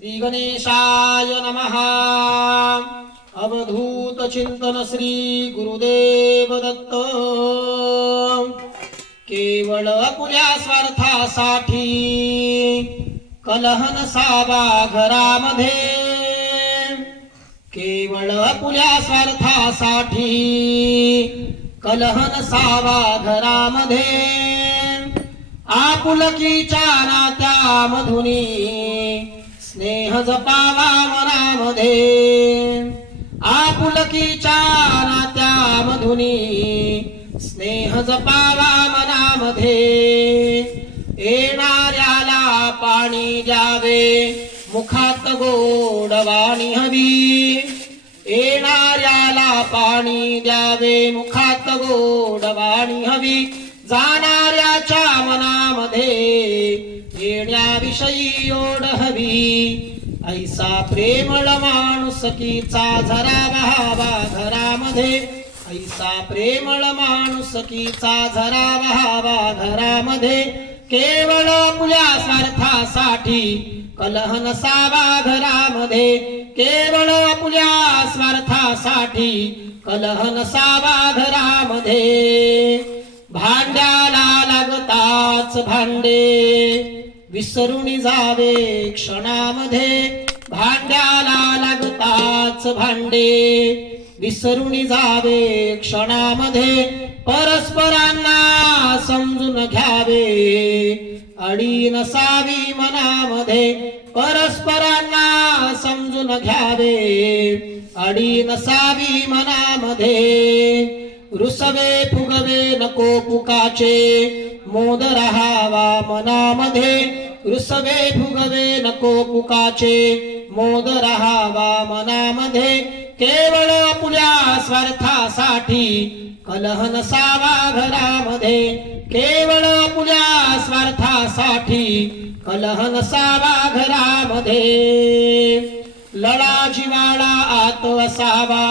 श्री गणेशाय नमः। अवधूत चिंतन श्री गुरुदेव दत्त केवळ अपुऱ्या स्वार्थासाठी कलहन सावा घरामध्ये केवळ अपुऱ्या स्वार्थासाठी कलहन सावा घरामध्ये आपुलकीच्या नात्यामधुनी स्नेह जपावा मनामध्ये आपुलकीच्या नात्यामधुनी स्नेह जपावा मनामध्ये येणाऱ्याला पाणी द्यावे मुखात गोडवाणी हवी. येणाऱ्याला पाणी द्यावे मुखात गोडवाणी हवी. जाणाऱ्याच्या मनामध्ये येण्याविषयी ओढ हवी ऐसा प्रेमळ माणुसकीचा झरा बहावा घरामध्ये. ऐसा प्रेमळ माणुसकीचा झरा बहावा घरामध्ये. केवळ आपल्या स्वार्थासाठी कलह नसावा घरामध्ये. केवळ आपल्या स्वार्थासाठी कलह नसावा घरामध्ये. भांड्याला लागताच भांडे. विसरून जावे क्षणामध्ये. भांड्याला लागताच भांडे. विसरून जावे क्षणामध्ये. परस्परांना समजून घ्यावे. अडी नसावी मनामध्ये. परस्परांना समजून घ्यावे. अडी नसावी मनामध्ये. सवे फुगवे नको पुकाचे. मोद रहावा मनामध्ये. रुसवे फुगवे नको पुकाचे. मोद रहावा मनामध्ये. केवळ आपल्या स्वार्थासाठी कलह नसावा घरामध्ये. केवळ आपल्या स्वार्थासाठी कलह नसावा घरामध्ये. लढा जिवाळा आत असावा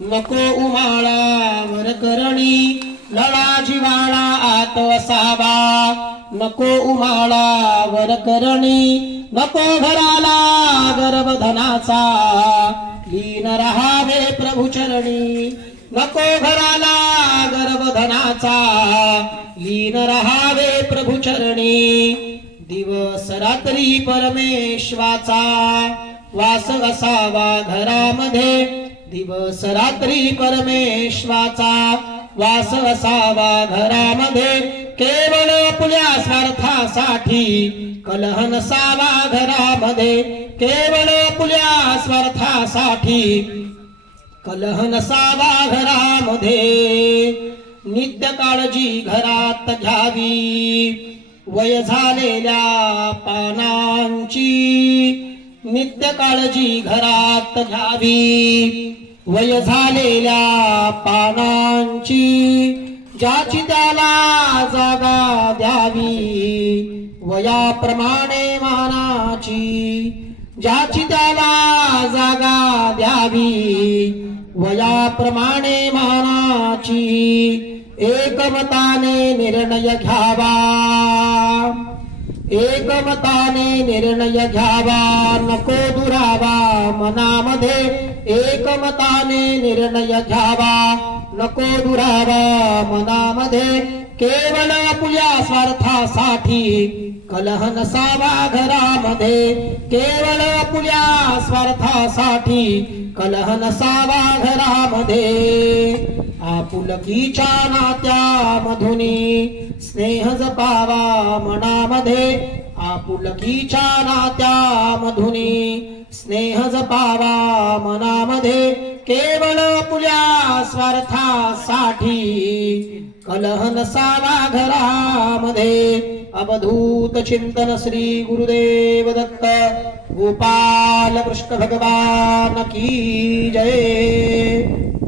नको उमाळा वर करणी लळा जिवाळा आत असावा नको उमाळा वर करणी नको घराला गर्भधनाचा लीन राहावे प्रभू चरणी. नको घराला गर्भधनाचा लीन रहावे प्रभू चरणी. दिवस रात्री परमेश्वाचा. वास असावा घरामध्ये. दिवस रात्री परमेश्वाचा वास असावा घरामध्ये केवळ आपल्या स्वार्थासाठी कलह नसावा घरामध्ये केवळ आपल्या स्वार्थासाठी कलह नसावा घरामध्ये नित्य काळजी घरात घ्यावी. वय झालेल्या पानांची नित्य काळजी घरात घ्यावी. वय झालेल्या पानांची ज्याची त्याला जागा द्यावी. वयाप्रमाणे मानाची ज्याची त्याला जागा द्यावी. वयाप्रमाणे मानाची एकमताने निर्णय घ्यावा. एकमताने निर्णय घ्यावा नको दुरावा मनामध्ये एकमताने निर्णय घ्यावा नको दुरावा मनामध्ये केवळ आपल्या स्वार्थासाठी कलह नसावा घरामध्ये. केवळ आपल्या स्वार्थासाठी कलह नसावा घरामध्ये. आपुलकीच्या नात्यामधुनी स्नेह जपावा मनामध्ये. आपुलकीच्या नात्या मधुनी स्नेह जपावा मनामध्ये. केवळ आपल्या स्वार्थासाठी कलह नसावा घरामध्ये अवधूत चिंतन श्री गुरुदेव दत्त गोपाल कृष्ण भगवान की जय।